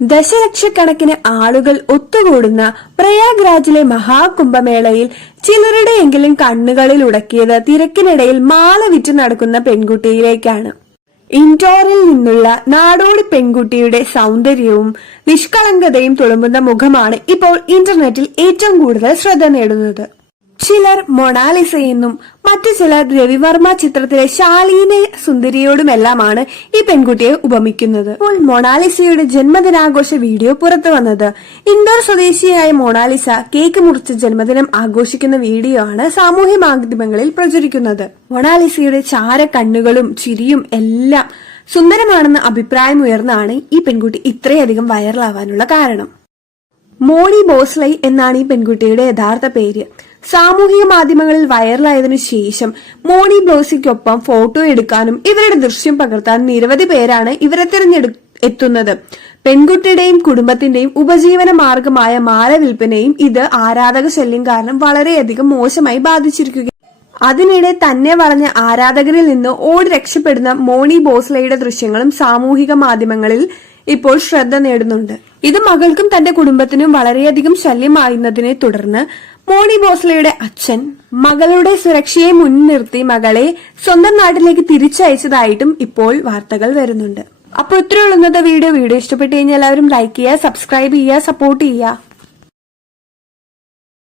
ദശലക്ഷക്കണക്കിന് ആളുകൾ ഒത്തുകൂടുന്ന പ്രയാഗ്രാജിലെ മഹാകുംഭമേളയിൽ ചിലരുടെയെങ്കിലും കണ്ണുകളിൽ ഉടക്കിയത് തിരക്കിനിടയിൽ മാല വിറ്റ് നടക്കുന്ന പെൺകുട്ടിയിലേക്കാണ്. ഇൻഡോറിൽ നിന്നുള്ള നാടോടി പെൺകുട്ടിയുടെ സൗന്ദര്യവും നിഷ്കളങ്കതയും തുളുമ്പുന്ന മുഖമാണ് ഇപ്പോൾ ഇന്റർനെറ്റിൽ ഏറ്റവും കൂടുതൽ ശ്രദ്ധ നേടുന്നത്. ചിലർ മൊണാലിസയെന്നും മറ്റു ചിലർ രവിവർമ്മ ചിത്രത്തിലെ ശാലീന സുന്ദരിയോടുമെല്ലാമാണ് ഈ പെൺകുട്ടിയെ ഉപമിക്കുന്നത്. ഇപ്പോൾ മൊണാലിസയുടെ ജന്മദിനാഘോഷ വീഡിയോ പുറത്തു വന്നത്. ഇൻഡോർ സ്വദേശിയായ മൊണാലിസ കേക്ക് മുറിച്ച് ജന്മദിനം ആഘോഷിക്കുന്ന വീഡിയോ ആണ് സാമൂഹ്യ മാധ്യമങ്ങളിൽ പ്രചരിക്കുന്നത്. മൊണാലിസയുടെ ചാര കണ്ണുകളും ചിരിയും എല്ലാം സുന്ദരമാണെന്ന അഭിപ്രായം ഉയർന്നാണ് ഈ പെൺകുട്ടി ഇത്രയധികം വൈറലാവാനുള്ള കാരണം. മോണി ബോസ്ലൈ എന്നാണ് ഈ പെൺകുട്ടിയുടെ യഥാർത്ഥ പേര്. സാമൂഹിക മാധ്യമങ്ങളിൽ വൈറലായതിനു ശേഷം മോണി ബ്ലോസിക്കൊപ്പം ഫോട്ടോ എടുക്കാനും ഇവരുടെ ദൃശ്യം പകർത്താൻ നിരവധി പേരാണ് ഇവരെ തിരഞ്ഞെടു എത്തുന്നത്. പെൺകുട്ടിയുടെയും കുടുംബത്തിന്റെയും ഉപജീവന മാർഗമായ മാല വിൽപ്പനയും ഇത് ആരാധക ശല്യം കാരണം വളരെയധികം മോശമായി ബാധിച്ചിരിക്കുക അതിനിടെ തന്നെ വളഞ്ഞ ആരാധകരിൽ നിന്ന് ഓടി രക്ഷപ്പെടുന്ന മോണി ബോസ്ലയുടെ ദൃശ്യങ്ങളും സാമൂഹിക മാധ്യമങ്ങളിൽ ഇപ്പോൾ ശ്രദ്ധ നേടുന്നുണ്ട്. ഇത് മകൾക്കും തന്റെ കുടുംബത്തിനും വളരെയധികം ശല്യമായിരുന്നതിനെ തുടർന്ന് മോണി ബോസ്ലയുടെ അച്ഛൻ മകളുടെ സുരക്ഷയെ മുൻനിർത്തി മകളെ സ്വന്തം നാട്ടിലേക്ക് തിരിച്ചയച്ചതായിട്ടും ഇപ്പോൾ വാർത്തകൾ വരുന്നുണ്ട്. അപ്പോൾ ഇത്രയുള്ള വീഡിയോ. വീഡിയോ ഇഷ്ടപ്പെട്ടു കഴിഞ്ഞാൽ എല്ലാവരും ലൈക്ക് ചെയ്യുക സബ്സ്ക്രൈബ് ചെയ്യുക സപ്പോർട്ട് ചെയ്യുക.